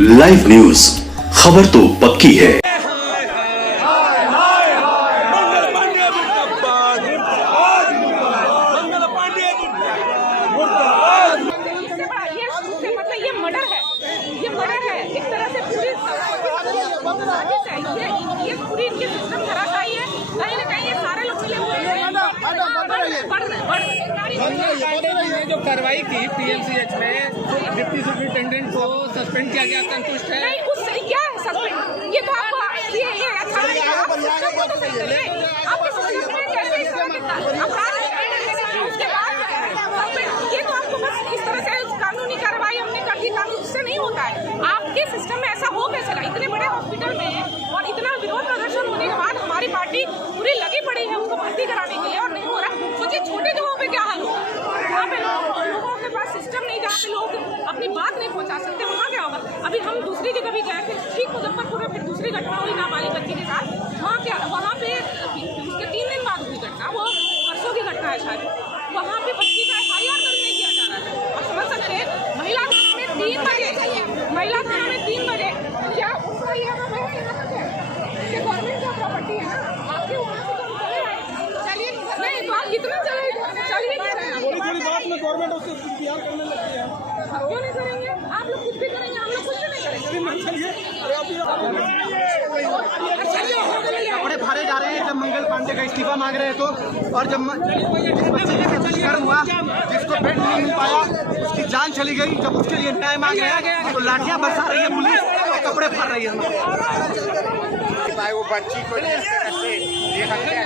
Live news, खबर तो पक्की है। एक तरह से पूरी ये पूरी इनकी सिस्टम धराशायी है। कहीं ना कहीं ये सारे लोग मिले हुए हैं। ये जो कार्रवाई की पीएमसीएच में डिप्टी सुपरिटेंडेंट को सस्पेंड किया गया, संतुष्ट है? नहीं, उससे क्या है सस्पेंड? ये तो आपको ये अच्छा लगेगा। आप सिस्टम को तो सही करिए। आपके सिस्टम में कैसे इस तरह के अपराध उसके बाद ये तो आपको बस इस तरह से कानूनी कार्रवाई हमने कर दी, कानून उससे नहीं होता है। आपके सिस्टम में ऐसा हो कैसे रहा? इतने बड़े हॉस्पिटल में और इतना विरोध प्रदर्शन होने के बाद हमारी पार्टी पूरी लगी पड़ी है उसको भर्ती कराने के लिए और नहीं हो रहा। सोचिए छोटे जगहों पे क्या हाल होगा, जहाँ पे लोगों के पास सिस्टम नहीं, जहाँ पे लोग अपनी बात नहीं पहुँचा सकते, वहाँ क्या होगा? अभी हम दूसरी जगह भी गए थे, ठीक मुजफ्फरपुर में फिर दूसरी घटना हुई नाबालिग बच्ची के साथ। वहाँ क्या, वहाँ पे उसके 3 दिन बाद हुई घटना, वो परसों की घटना है शायद। वहाँ पे बच्ची का FIR दर्ज नहीं किया जा रहा है। और समझ सकते हैं महिला थाना में 3 बजे क्या उसका ये है गवर्नमेंट का प्रॉपर्टी है ना, आपके वहाँ से तो चले आए। चलिए नहीं तो आप कितना चलिए क्या रहे हैं? थोड़ी बात में गवर्नमेंट उससे इंतजार करने लगती है। क्यों नहीं करेंगे? आप लोग कुछ भी करेंगे, हम लोग कुछ भी नहीं करेंगे। कपड़े फाड़े जा रहे हैं जब मंगल पांडे का इस्तीफा मांग रहे हैं तो, और जब बच्चे के साथ दुष्कर्म हुआ जिसको बेड नहीं मिल पाया, उसकी जान चली गई, जब उसके लिए न्याय मांग रहे हैं तो लाठियां बरसा रही है पुलिस, कपड़े फाड़ रही है। वो बच्ची को जिस तरह से देखा गया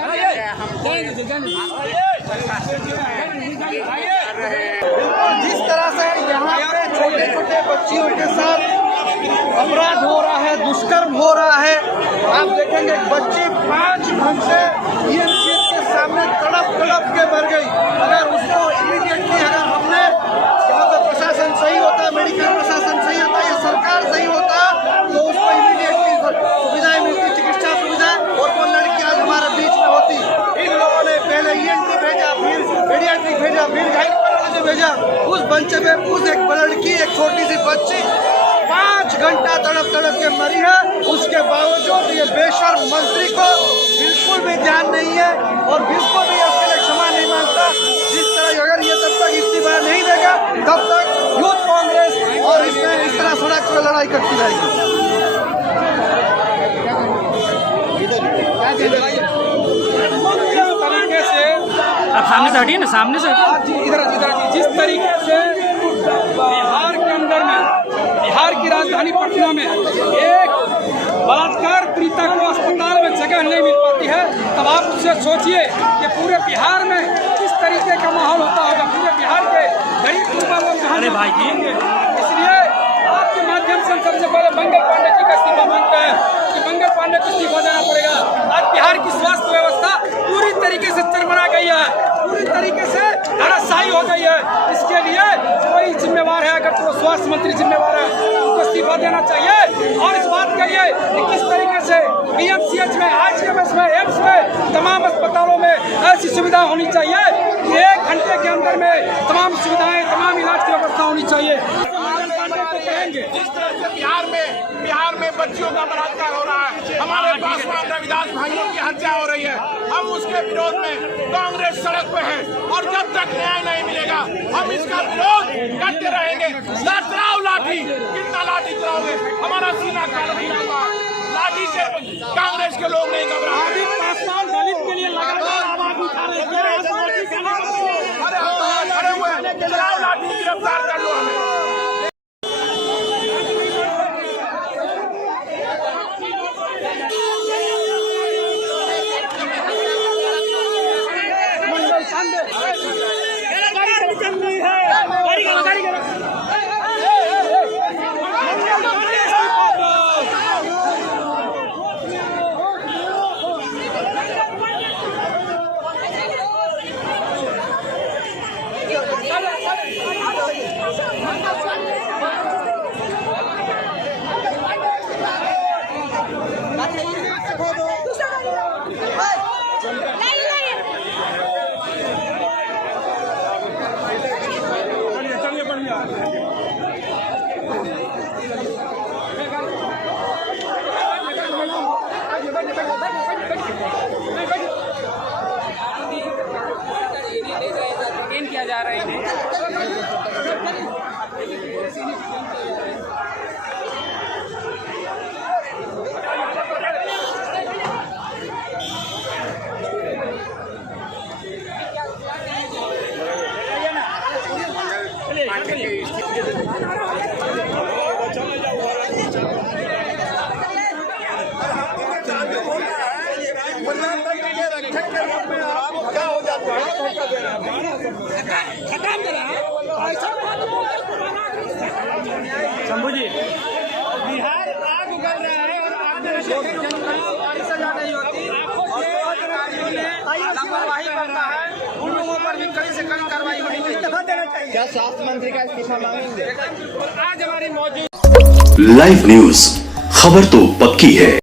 जिस तरह से यहाँ पे छोटे छोटे बच्चियों के साथ अपराध हो रहा है, दुष्कर्म हो रहा है। आप देखेंगे एक बच्ची 5 घंटे के सामने तड़प के मर गई। अगर उसको इमीडिएटली अगर हमने यहाँ पे प्रशासन सही होता, मेडिकल प्रशासन सही होता, ये सरकार सही होता तो उसको इमीडिएटली सुविधाएं मिलती, चिकित्सा सुविधाएं, और वो लड़की आज हमारे बीच में होती। इन लोगों ने पहले ENT भेजा, फिर पीडियाट्रिक भेजा, फिर गायनेकोलॉजी भेजा। उस बच्चे में उस एक लड़की, एक छोटी सी बच्ची 5 घंटा तड़प के मरी है। उसके बावजूद ये बेशर्म मंत्री को बिल्कुल भी ध्यान नहीं है और बिल्कुल भी उसके लिए क्षमा नहीं मांगता। जिस तरह अगर ये तब तक इस्तीफा नहीं देगा तब तक यूथ कांग्रेस और इसमें इस तरह सड़क पर लड़ाई करती रहेगी। आप सामने से हटिए ना, सामने से इधर जिस तरीके से बिहार के अंदर में, बिहार की राजधानी पटना में एक बलात्कार पीड़िता को अस्पताल में जगह नहीं मिल पाती है, तब आप उससे सोचिए कि पूरे बिहार में किस तरीके का माहौल होता होगा। पूरे बिहार के गरीब परिवार लोग कहाँ जिएंगे। इसलिए आपके माध्यम से सबसे पहले मंगल पांडे जी का इस्तीफा मांगते हैं कि मंगल पांडे को इस्तीफा देना पड़ेगा। आज बिहार की स्वास्थ्य व्यवस्था पूरी तरीके से चरमरा गई है, पूरी तरीके से धराशायी हो गई है। इसके लिए कोई जिम्मेवार है, अगर तो स्वास्थ्य मंत्री जिम्मेवार है, उनको इस्तीफा देना चाहिए। और इस बात के लिए कि किस तरीके से PMCH में, ICMS में, एम्स में, तमाम अस्पतालों में ऐसी सुविधा होनी चाहिए कि 1 घंटे के अंदर में तमाम सुविधाएं, तमाम इलाज की व्यवस्था होनी चाहिए। जिस तरह से बिहार में बच्चियों का बलात्कार हो रहा है, हमारे पासवान रविदास भाइयों की हत्या हो रही है, हम उसके विरोध में कांग्रेस सड़क पे है और जब तक न्याय नहीं मिलेगा हम इसका विरोध करते रहेंगे। चलाओ लाठी, कितना लाठी चलाओगे? हमारा सीना काला हुआ, लाठी से कांग्रेस के लोग नहीं घबराते। दलित के लिए लगातार आवाज उठा रहे हैं, खड़े हुए, चलाओ लाठी, गिरफ्तार कर लो हमें। बिहार आग उगल रहा है और आग में सजा नहीं होती। अधिकारियों ने लापरवाही बरता है, उन लोगों पर भी कड़ी से कड़ी कार्रवाई होनी चाहिए। क्या स्वास्थ्य मंत्री का इस्तीफा मांगेंगे? आज हमारी मौजूद लाइव न्यूज, खबर तो पक्की है।